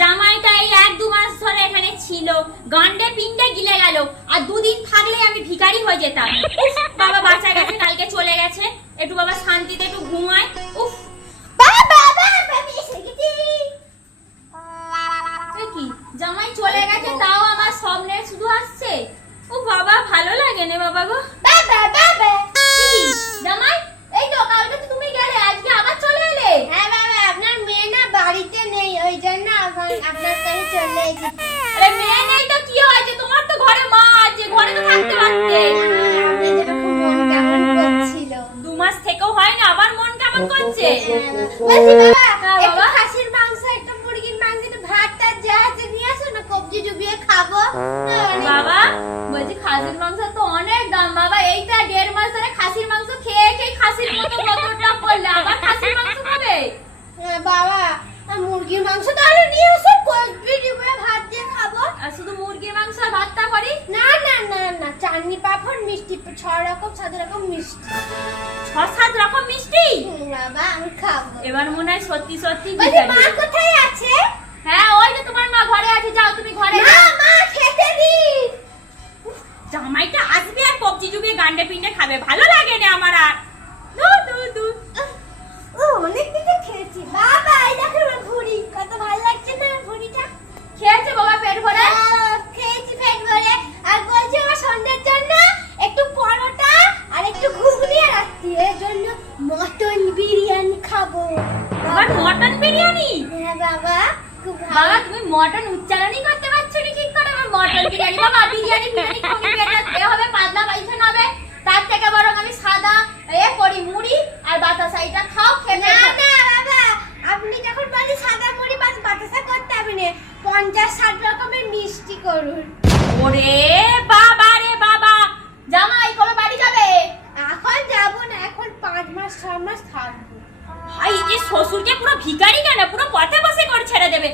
জামাইটা এই 1-2 মাস ধরে এখানে ছিল, গান্ডে পিন্ডে গিলে গেল, আর দুদিন থাকলে আমি ভিখারি হয়ে যেতাম। উফ, বাবা বাঁচা গেছে, কালকে চলে গেছে, একটু বাবা শান্তিতে একটু ঘুমায়। উফ আমি এসে গেছি। কি জামাই চলে গেছে, তাও আমার স্বপ্নে শুধু আসছে। ও বাবা ভালো লাগে না বাবা গো। জামাই এই তো কালকে তো তুমি গেলে, আজকে আবার চলে এলে। হ্যাঁ বাবা, আপনার মেয়ে না বাড়িতে নেই, ওই জন্য আপনার কাছে চলে এসেছি। আরে মেয়ে নেই তো কি হয়েছে, তোমার তো ঘরে মা আছে, ঘরে তো থাকতে পারতে। আপনাদের খুব মন কেমন করছিল। 2 মাস থেকেও হয় না, আবার মন কেমন করছে। বলছি বাবা, হ্যাঁ, একটু বাবা। খাসির মাংস, একটু মুরগির মাংস, একটু ভাত টাত যা আছে নিয়ে আসো না, কবজি ডুবিয়ে খাবো। বাবা বলছি খাসির মাংস তো অনেক দাম বাবা, এইটা 1.5 মাস ধরে খাসির মাংস খেয়ে খেয়ে খাসির মতো কতটা পড়লে, আবার খাসির মাংস খাবে। বাবা, মুরগির মাংস তাহলে নিয়ে আসো, কবজি ডুবিয়ে ভাত দিয়ে খাবো। আর শুধু মুরগির মাংস আর ভাতটা করি। না না না না, চাটনি পাঁপড় মিষ্টি 6 রকম 7 রকম মিষ্টি। 6-7 রকম মিষ্টি। বাবা আমি খাবো। এবার মনে হয় সত্যি সত্যি বলছি মা কোথায় আছে? হ্যাঁ ওই যে তোমার মা ঘরে আছে, যাও তুমি ঘরে। না মা খেতে দিন। জামাইটা আসবে আর কবজি ডুবিয়ে গান্ডে পিন্ডে খাবে, ভালো লাগে না আমার আর। দু দু দু ও অনেক দিকে খেয়েছি বাবা, এই দেখো আমার ভুঁড়ি কত ভালো লাগছে না ভুঁড়িটা। খেয়েছে বাবা পেট ভরে। খেয়েছি পেট ভরে। আর বলছি আমার সন্ধ্যের জন্য একটু পরোটা আর একটু ঘুগনি আর রাত্রির জন্য মটন বিরিয়ানি খাবো। আবার মটন বিরিয়ানি। হ্যাঁ বাবা খুব বাবা ভালো। তুমি মটন উচ্চারণই করতে পারছো না ঠিক করে, আমার মটন বিরিয়ানি। বাবা বিরিয়ানি বিরিয়ানি খাবি, পেটে হবে, পাতলা পায়খানা হবে, তার থেকে বরং আমি সাদা করি মুড়ি আর বাতাসা, এটা খাও খেতে। না না বাবা, আপনি যখন বলেন সাদা মুড়ি বাতাসা করতে হবে না, 50-60 রকমের মিষ্টি করুন। ওরে বাবা রে বাবা, জামাই কবে বাড়ি যাবে? এখন যাব না, এখন 5 মাস 6 মাস থাকবো। ভাই যে শ্বশুরকে পুরো ভিখারি কেন, পুরো পথে বসে করে ছেড়ে দেবে।